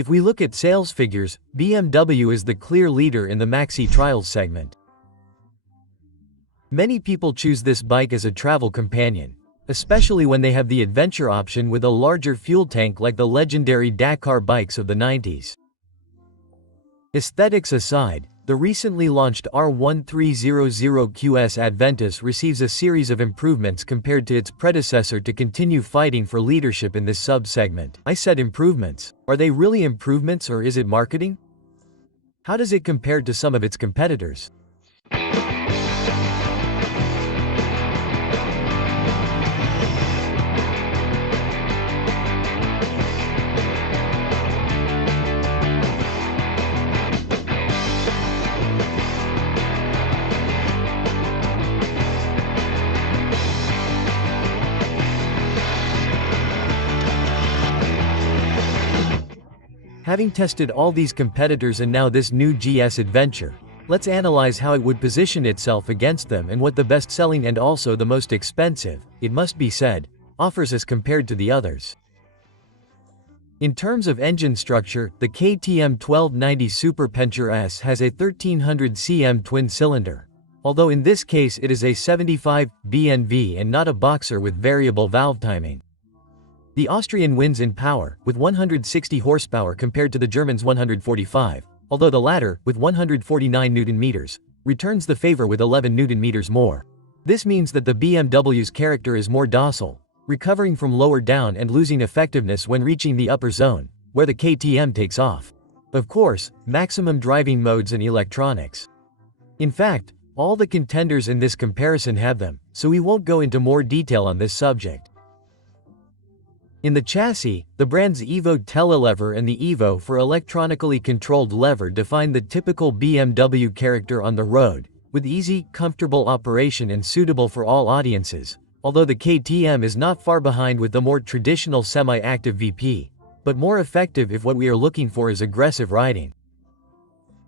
If we look at sales figures, BMW is the clear leader in the Maxitrail segment. Many people choose this bike as a travel companion, especially when they have the adventure option with a larger fuel tank like the legendary Dakar bikes of the 90s. Aesthetics aside, the recently launched R1300GS Adventus receives a series of improvements compared to its predecessor to continue fighting for leadership in this sub-segment. I said improvements. Are they really improvements or is it marketing? How does it compare to some of its competitors? Having tested all these competitors and now this new GS adventure, let's analyze how it would position itself against them and what the best-selling and also the most expensive, it must be said, offers as compared to the others. In terms of engine structure, the KTM 1290 Superpencher S has a 1300 cm twin-cylinder, although in this case it is a 75 BNV and not a boxer with variable valve timing. The Austrian wins in power, with 160 horsepower compared to the German's 145, although the latter, with 149 Nm, returns the favor with 11 Nm more. This means that the BMW's character is more docile, recovering from lower down and losing effectiveness when reaching the upper zone, where the KTM takes off. Of course, maximum driving modes and electronics. In fact, all the contenders in this comparison have them, so we won't go into more detail on this subject. In the chassis, the brand's Evo telelever and the Evo for electronically controlled lever define the typical BMW character on the road, with easy, comfortable operation and suitable for all audiences, although the KTM is not far behind with the more traditional semi-active VP, but more effective if what we are looking for is aggressive riding.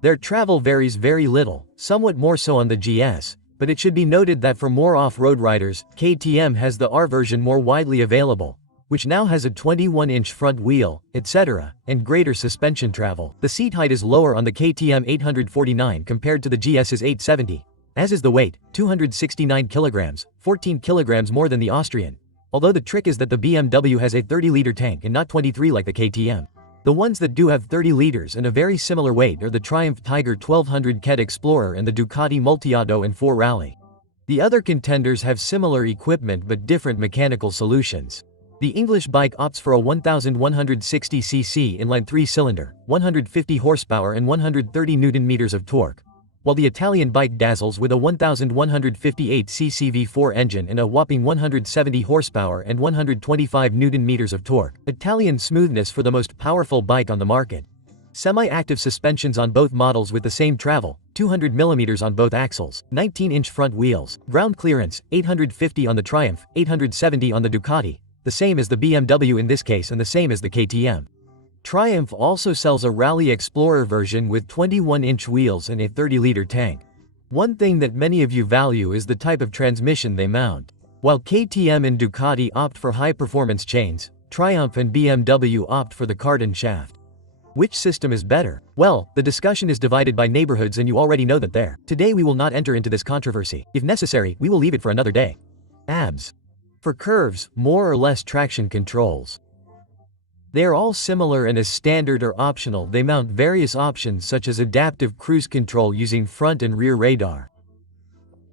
Their travel varies very little, somewhat more so on the GS, but it should be noted that for more off-road riders, KTM has the R version more widely available, which now has a 21-inch front wheel, etc., and greater suspension travel. The seat height is lower on the KTM 849 compared to the GS's 870, as is the weight, 269 kilograms, 14 kilograms more than the Austrian, although the trick is that the BMW has a 30-liter tank and not 23 like the KTM. The ones that do have 30 liters and a very similar weight are the Triumph Tiger 1200 Explorer and the Ducati Multistrada V4 Rally. The other contenders have similar equipment but different mechanical solutions. The English bike opts for a 1160cc inline 3-cylinder, 150 horsepower and 130 Nm of torque, while the Italian bike dazzles with a 1158cc V4 engine and a whopping 170 horsepower and 125 Nm of torque. Italian smoothness for the most powerful bike on the market. Semi-active suspensions on both models with the same travel, 200 mm on both axles, 19-inch front wheels, ground clearance, 850 on the Triumph, 870 on the Ducati, the same as the BMW in this case and the same as the KTM. Triumph also sells a Rally Explorer version with 21-inch wheels and a 30-liter tank. One thing that many of you value is the type of transmission they mount. While KTM and Ducati opt for high-performance chains, Triumph and BMW opt for the cardan shaft. Which system is better? Well, the discussion is divided by neighborhoods and you already know that there. Today we will not enter into this controversy. If necessary, we will leave it for another day. ABS. For curves, more or less traction controls. They are all similar and as standard or optional they mount various options such as adaptive cruise control using front and rear radar.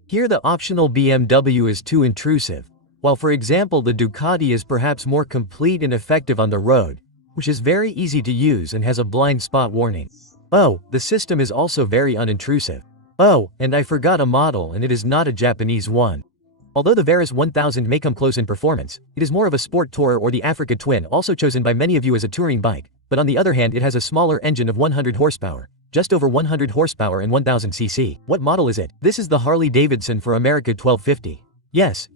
Here the optional BMW is too intrusive, while for example the Ducati is perhaps more complete and effective on the road, which is very easy to use and has a blind spot warning. Oh, the system is also very unintrusive. Oh, and I forgot a model and it is not a Japanese one. Although the Varus 1000 may come close in performance, it is more of a sport tourer or the Africa Twin also chosen by many of you as a touring bike, but on the other hand it has a smaller engine of 100 horsepower, just over 100 horsepower and 1000 cc. What model is it? This is the Harley-Davidson for America 1250. Yes,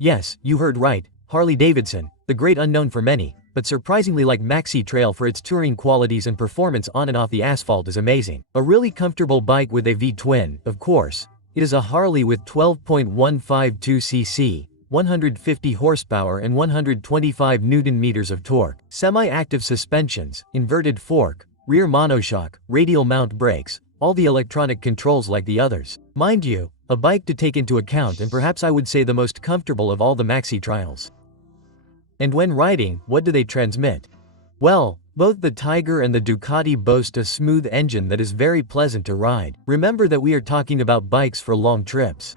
you heard right, Harley-Davidson, the great unknown for many, but surprisingly like Maxitrail for its touring qualities and performance on and off the asphalt is amazing. A really comfortable bike with a V-twin, of course. It is a Harley with 12.152 cc, 150 horsepower and 125 Nm of torque. Semi-active suspensions, inverted fork, rear monoshock, radial mount brakes, all the electronic controls like the others. Mind you, a bike to take into account and perhaps I would say the most comfortable of all the Maxitrails. And when riding, what do they transmit? Well, both the Tiger and the Ducati boast a smooth engine that is very pleasant to ride. Remember that we are talking about bikes for long trips.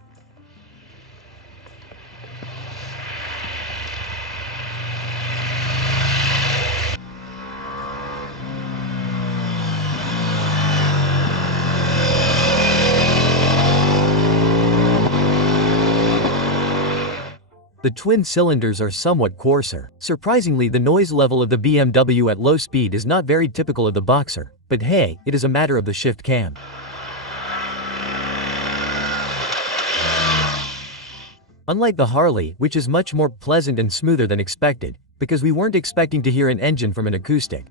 The twin cylinders are somewhat coarser. Surprisingly, the noise level of the BMW at low speed is not very typical of the Boxer, but hey, it is a matter of the shift cam. Unlike the Harley, which is much more pleasant and smoother than expected, because we weren't expecting to hear an engine from an acoustic.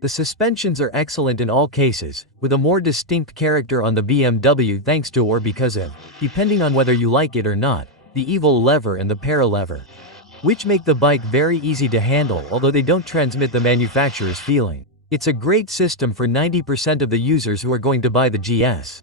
The suspensions are excellent in all cases, with a more distinct character on the BMW thanks to or because of, depending on whether you like it or not, the evil lever and the para lever, which make the bike very easy to handle although they don't transmit the manufacturer's feeling. It's a great system for 90% of the users who are going to buy the GS.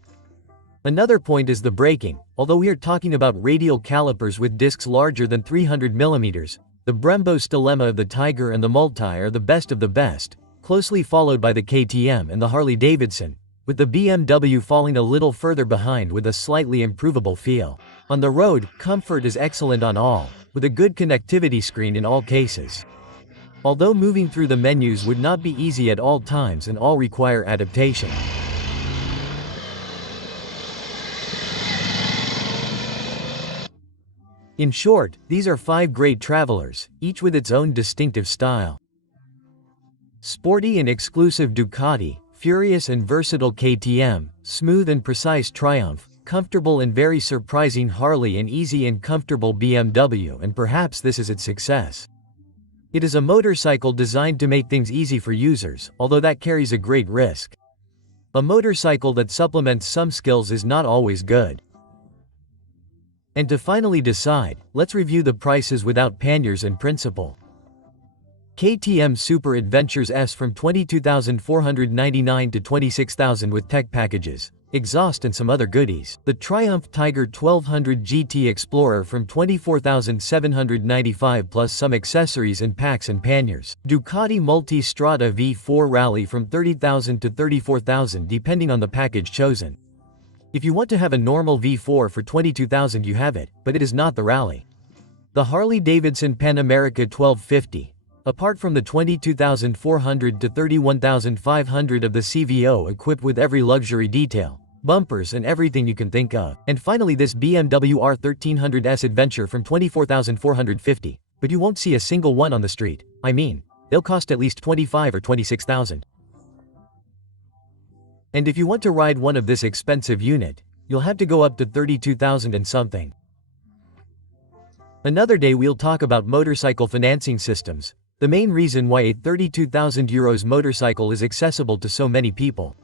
Another point is the braking. Although we are talking about radial calipers with discs larger than 300 mm, the Brembo's dilemma of the Tiger and the Multi are the best of the best, closely followed by the KTM and the Harley-Davidson, with the BMW falling a little further behind with a slightly improvable feel. On the road, comfort is excellent on all, with a good connectivity screen in all cases. Although moving through the menus would not be easy at all times and all require adaptation. In short, these are 5 great travelers, each with its own distinctive style. Sporty and exclusive Ducati, furious and versatile KTM, smooth and precise Triumph, comfortable and very surprising Harley and easy and comfortable BMW, and perhaps this is its success. It is a motorcycle designed to make things easy for users, although that carries a great risk. A motorcycle that supplements some skills is not always good. And to finally decide, let's review the prices without panniers and principle. KTM Super Adventures S from $22,499 to $26,000 with tech packages, exhaust and some other goodies. The Triumph Tiger 1200 GT Explorer from $24,795 plus some accessories and packs and panniers. Ducati Multistrada V4 Rally from $30,000 to $34,000 depending on the package chosen. If you want to have a normal V4 for $22,000 you have it, but it is not the Rally. The Harley-Davidson Pan America 1250. Apart from the $22,400 to $31,500 of the CVO equipped with every luxury detail, bumpers and everything you can think of. And finally this BMW R1300GS Adventure from $24,450, but you won't see a single one on the street. I mean, they'll cost at least $25,000 or $26,000. And if you want to ride one of this expensive unit, you'll have to go up to $32,000 and something. Another day we'll talk about motorcycle financing systems, the main reason why a €32,000 motorcycle is accessible to so many people.